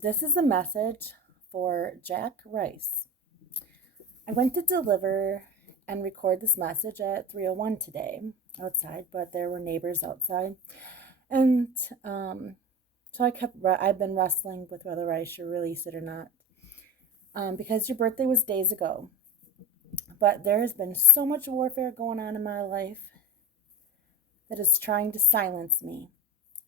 This is a message for Jack Rice. I went to deliver and record this message at 3:01 today outside, but there were neighbors outside. And so I've been wrestling with whether I should release it or not because your birthday was days ago. But there has been so much warfare going on in my life that is trying to silence me.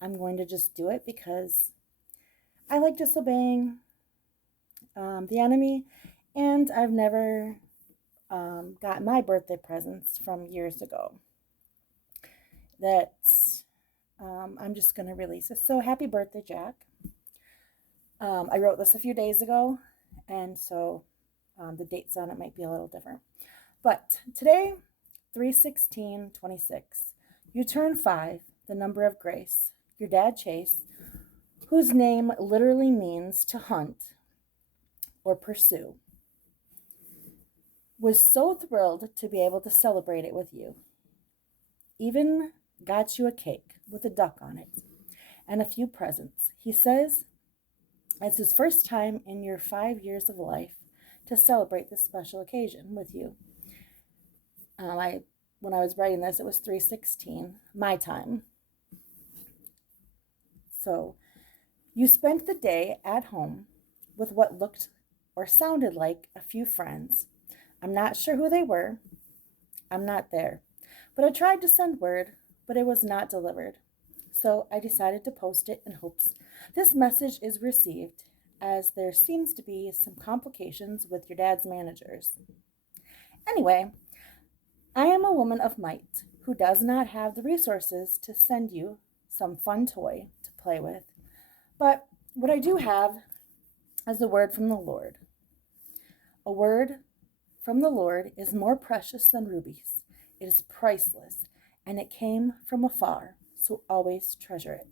I'm going to just do it because I like disobeying the enemy, and I've never got my birthday presents from years ago. That I'm just going to release this. So happy birthday, Jack. I wrote this a few days ago, and so the dates on it might be a little different. But today, 3/16/26, you turn 5, the number of grace. Your dad, Chase, whose name literally means to hunt or pursue, was so thrilled to be able to celebrate it with you. Even got you a cake with a duck on it and a few presents. He says it's his first time in your 5 years of life to celebrate this special occasion with you. When I was writing this, it was 3:16 my time. So you spent the day at home with what looked or sounded like a few friends. I'm not sure who they were. I'm not there. But I tried to send word, but it was not delivered. So I decided to post it in hopes this message is received, as there seems to be some complications with your dad's managers. Anyway, I am a woman of might who does not have the resources to send you some fun toy to play with, but what I do have is a word from the Lord. A word from the Lord is more precious than rubies. It is priceless, and it came from afar, so always treasure it.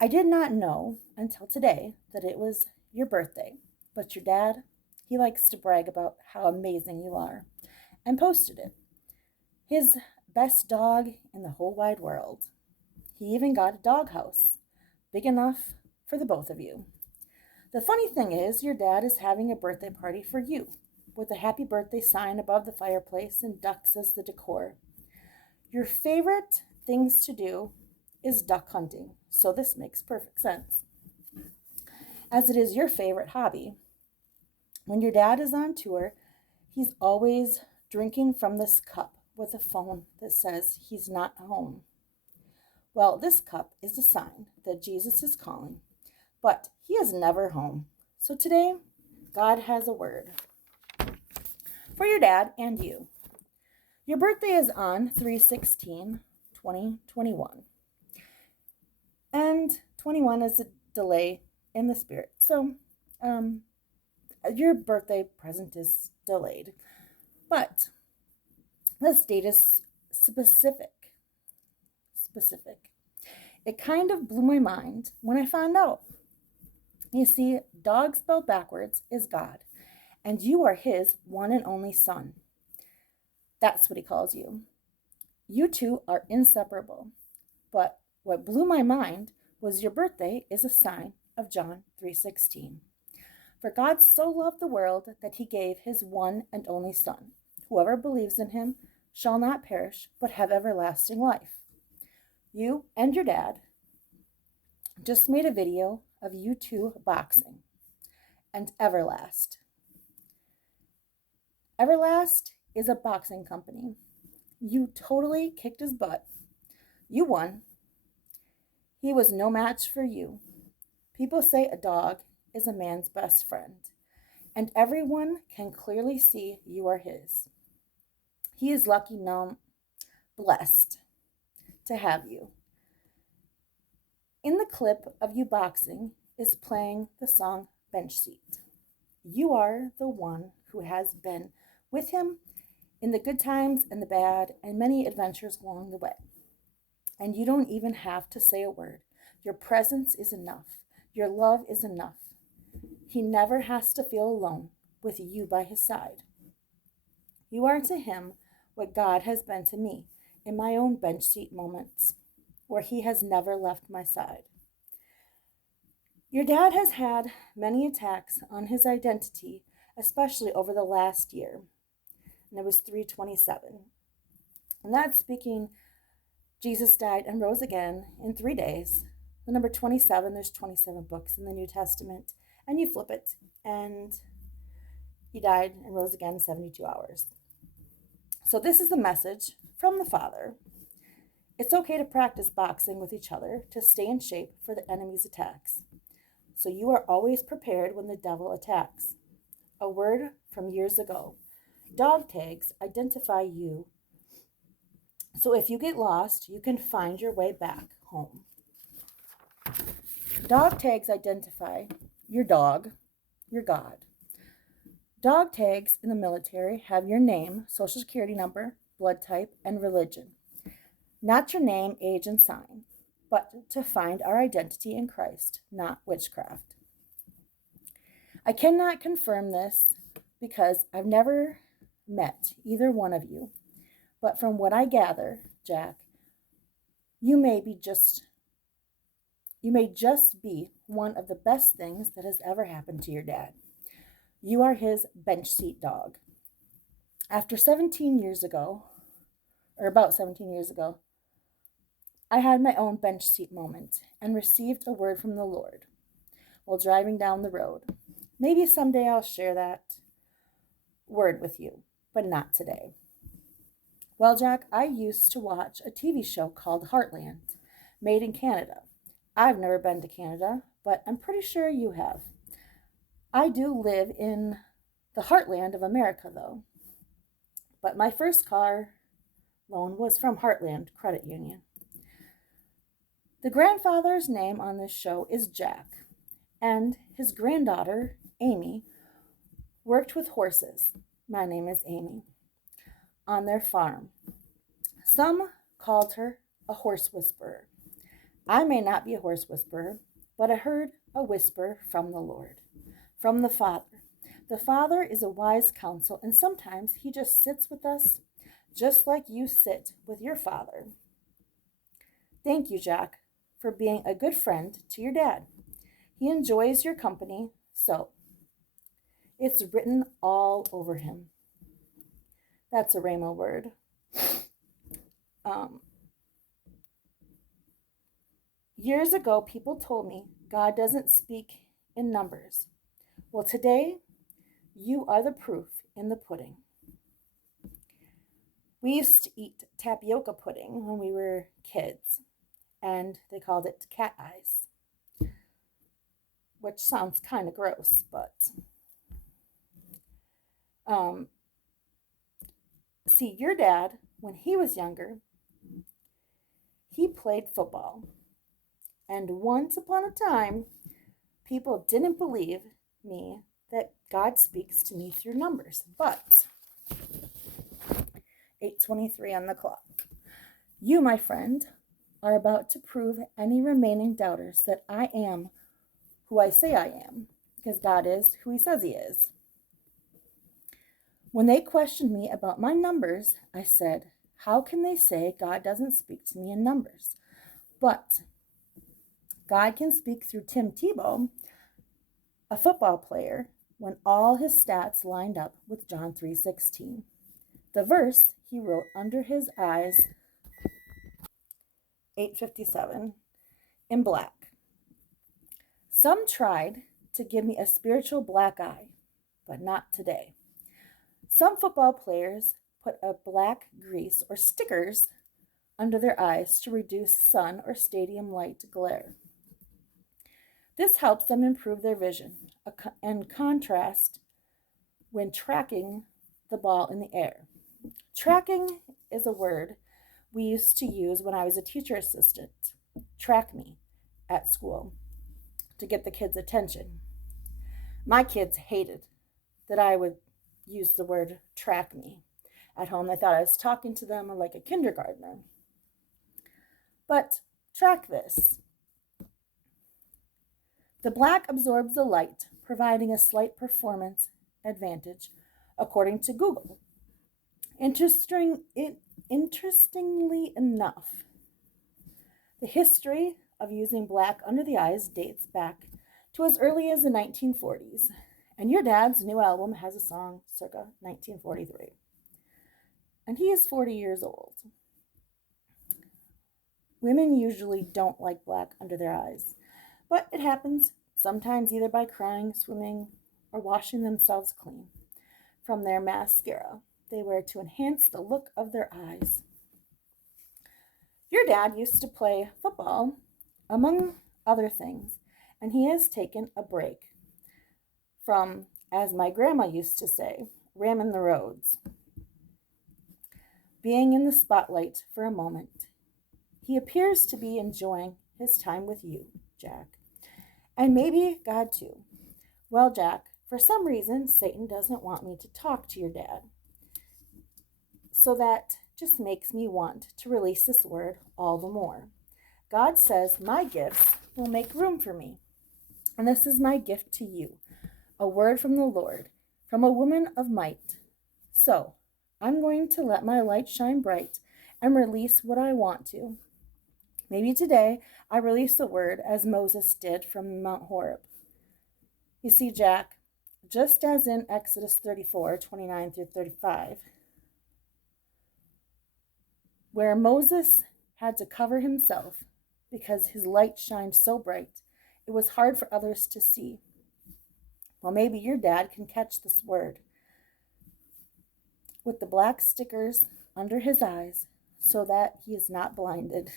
I did not know until today that it was your birthday, but your dad, he likes to brag about how amazing you are, and posted it. His best dog in the whole wide world. He even got a doghouse, big enough for the both of you. The funny thing is, your dad is having a birthday party for you, with a happy birthday sign above the fireplace and ducks as the decor. Your favorite things to do is duck hunting, so this makes perfect sense. As it is your favorite hobby, when your dad is on tour, he's always drinking from this cup with a phone that says he's not home. Well, this cup is a sign that Jesus is calling, but he is never home. So today, God has a word for your dad and you. Your birthday is on 3/16/2021. And 21 is a delay in the spirit. So your birthday present is delayed. But this date is specific. It kind of blew my mind when I found out. You see, dog spelled backwards is God, and you are his one and only son. That's what he calls you. You two are inseparable. But what blew my mind was your birthday is a sign of John 3:16. For God so loved the world that he gave his one and only son. Whoever believes in him shall not perish, but have everlasting life. You and your dad just made a video of you two boxing. And Everlast. Everlast is a boxing company. You totally kicked his butt. You won. He was no match for you. People say a dog is a man's best friend, and everyone can clearly see you are his. He is lucky, no, blessed to have you. In the clip of you boxing is playing the song Bench Seat. You are the one who has been with him in the good times and the bad and many adventures along the way. And you don't even have to say a word. Your presence is enough. Your love is enough. He never has to feel alone with you by his side. You are to him what God has been to me in my own bench seat moments, where he has never left my side. Your dad has had many attacks on his identity, especially over the last year, and it was 327. And that's speaking Jesus died and rose again in 3 days. The number 27, there's 27 books in the New Testament, and you flip it, and he died and rose again in 72 hours. So this is the message from the Father. It's okay to practice boxing with each other to stay in shape for the enemy's attacks. So you are always prepared when the devil attacks. A word from years ago. Dog tags identify you. So if you get lost, you can find your way back home. Dog tags identify your dog, your God. Dog tags in the military have your name, social security number, blood type, and religion. Not your name, age, and sign, but to find our identity in Christ, not witchcraft. I cannot confirm this because I've never met either one of you, but from what I gather, Jack, you may just be one of the best things that has ever happened to your dad. You are his bench seat dog. After 17 years ago, or about 17 years ago, I had my own bench seat moment and received a word from the Lord while driving down the road. Maybe someday I'll share that word with you, but not today. Well, Jack, I used to watch a TV show called Heartland, made in Canada. I've never been to Canada, but I'm pretty sure you have. I do live in the heartland of America, though. But my first car loan was from Heartland Credit Union. The grandfather's name on this show is Jack, and his granddaughter, Amy, worked with horses. My name is Amy. On their farm. Some called her a horse whisperer. I may not be a horse whisperer, but I heard a whisper from the Lord, from the Father. The Father is a wise counsel, and sometimes he just sits with us, just like you sit with your father. Thank you, Jack, for being a good friend to your dad. He enjoys your company, so it's written all over him. That's a Rhema word. Years ago, people told me God doesn't speak in numbers. Well, today, you are the proof in the pudding. We used to eat tapioca pudding when we were kids, and they called it cat eyes, which sounds kind of gross, but see, your dad, when he was younger, he played football. And once upon a time, people didn't believe me that God speaks to me through numbers. But 8:23 on the clock. You, my friend, are about to prove any remaining doubters that I am who I say I am, because God is who he says he is. When they questioned me about my numbers, I said, how can they say God doesn't speak to me in numbers? But God can speak through Tim Tebow, a football player, when all his stats lined up with John 3:16. The verse he wrote under his eyes, 8:57, in black. Some tried to give me a spiritual black eye, but not today. Some football players put a black grease or stickers under their eyes to reduce sun or stadium light glare. This helps them improve their vision and contrast when tracking the ball in the air. Tracking is a word we used to use when I was a teacher assistant, track me, at school to get the kids' attention. My kids hated that I would use the word track me at home. They thought I was talking to them like a kindergartner. But track this. The black absorbs the light, providing a slight performance advantage, according to Google. Interestingly enough, the history of using black under the eyes dates back to as early as the 1940s, and your dad's new album has a song circa 1943. And he is 40 years old. Women usually don't like black under their eyes, but it happens sometimes either by crying, swimming, or washing themselves clean from their mascara they wear to enhance the look of their eyes. Your dad used to play football, among other things, and he has taken a break from, as my grandma used to say, ramming the roads, being in the spotlight for a moment. He appears to be enjoying his time with you, Jack, and maybe God too. Well, Jack, for some reason, Satan doesn't want me to talk to your dad. So that just makes me want to release this word all the more. God says my gifts will make room for me. And this is my gift to you, a word from the Lord, from a woman of might. So, I'm going to let my light shine bright and release what I want to. Maybe today I release the word as Moses did from Mount Horeb. You see, Jack, just as in Exodus 34:29 through 35, where Moses had to cover himself because his light shined so bright, it was hard for others to see. Well, maybe your dad can catch this word with the black stickers under his eyes so that he is not blinded.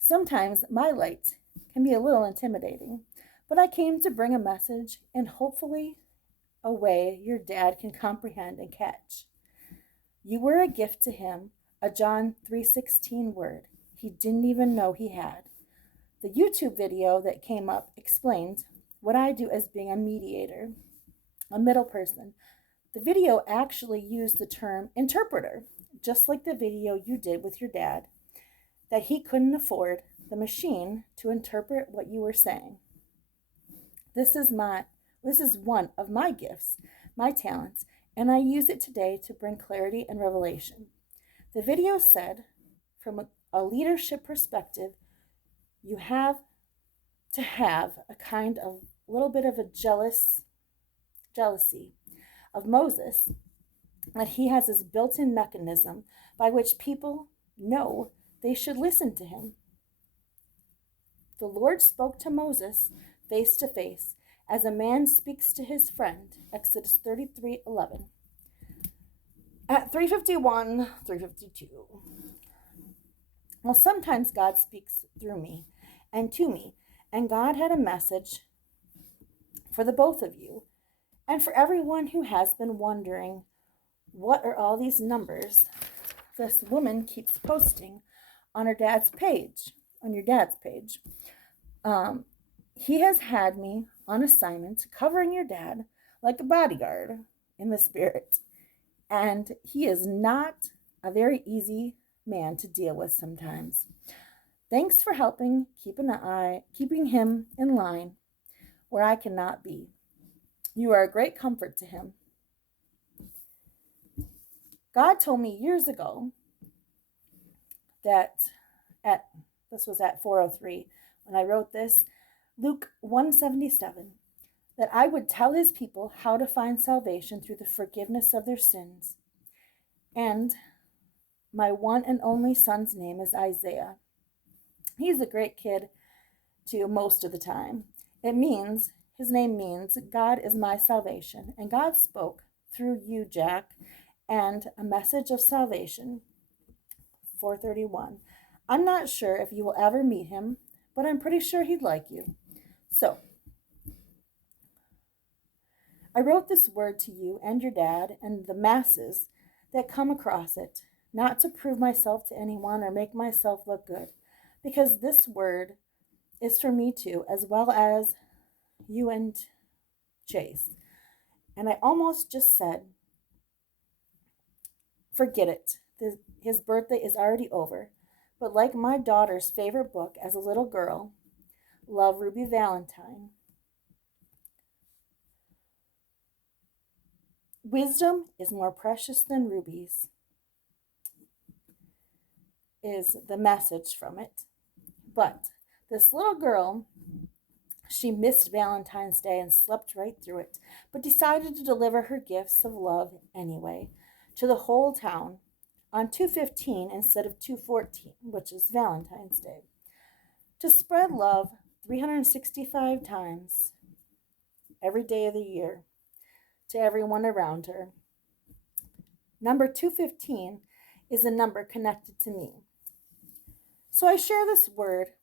Sometimes my light can be a little intimidating, but I came to bring a message and hopefully a way your dad can comprehend and catch. You were a gift to him, a John 3:16 word he didn't even know he had. The YouTube video that came up explained what I do as being a mediator, a middle person. The video actually used the term interpreter, just like the video you did with your dad, that he couldn't afford the machine to interpret what you were saying. This is one of my gifts, my talents, and I use it today to bring clarity and revelation. The video said, from a leadership perspective, you have to have a kind of little bit of a jealousy of Moses, that he has this built-in mechanism by which people know they should listen to him. The Lord spoke to Moses face to face as a man speaks to his friend, Exodus 33:11. At 3:51, 3:52. Well, sometimes God speaks through me and to me, and God had a message for the both of you, and for everyone who has been wondering, what are all these numbers this woman keeps posting on your dad's page? He has had me on assignment covering your dad like a bodyguard in the spirit, and he is not a very easy man to deal with sometimes. Thanks for helping keeping him in line where I cannot be. You are a great comfort to him. God told me years ago that this was at 4:03 when I wrote this, Luke 1:77, that I would tell his people how to find salvation through the forgiveness of their sins. And my one and only son's name is Isaiah. He's a great kid too most of the time. His name means God is my salvation. And God spoke through you, Jack, and a message of salvation, 4:31. I'm not sure if you will ever meet him, but I'm pretty sure he'd like you. So, I wrote this word to you and your dad and the masses that come across it, not to prove myself to anyone or make myself look good, because this word is for me too, as well as you and Chase. And I almost just said, forget it. His birthday is already over. But like my daughter's favorite book as a little girl, Love Ruby Valentine, wisdom is more precious than rubies, is the message from it. But this little girl She missed Valentine's Day and slept right through it, but decided to deliver her gifts of love anyway to the whole town on 2/15 instead of 2/14, which is Valentine's Day, to spread love 365 times every day of the year to everyone around her. Number 215 is a number connected to me. So I share this word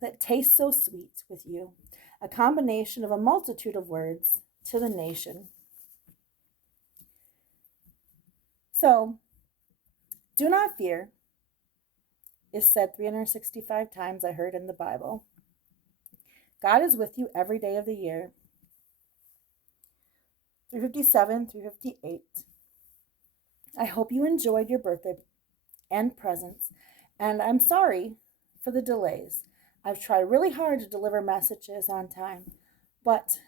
that tastes so sweet with you, a combination of a multitude of words to the nation. So, do not fear is said 365 times, I heard in the Bible. God is with you every day of the year. 357, 358. I hope you enjoyed your birthday and presents, and I'm sorry for the delays. I've tried really hard to deliver messages on time, but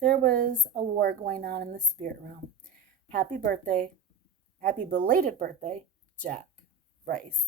there was a war going on in the spirit realm. Happy birthday, happy belated birthday, Jack Rice.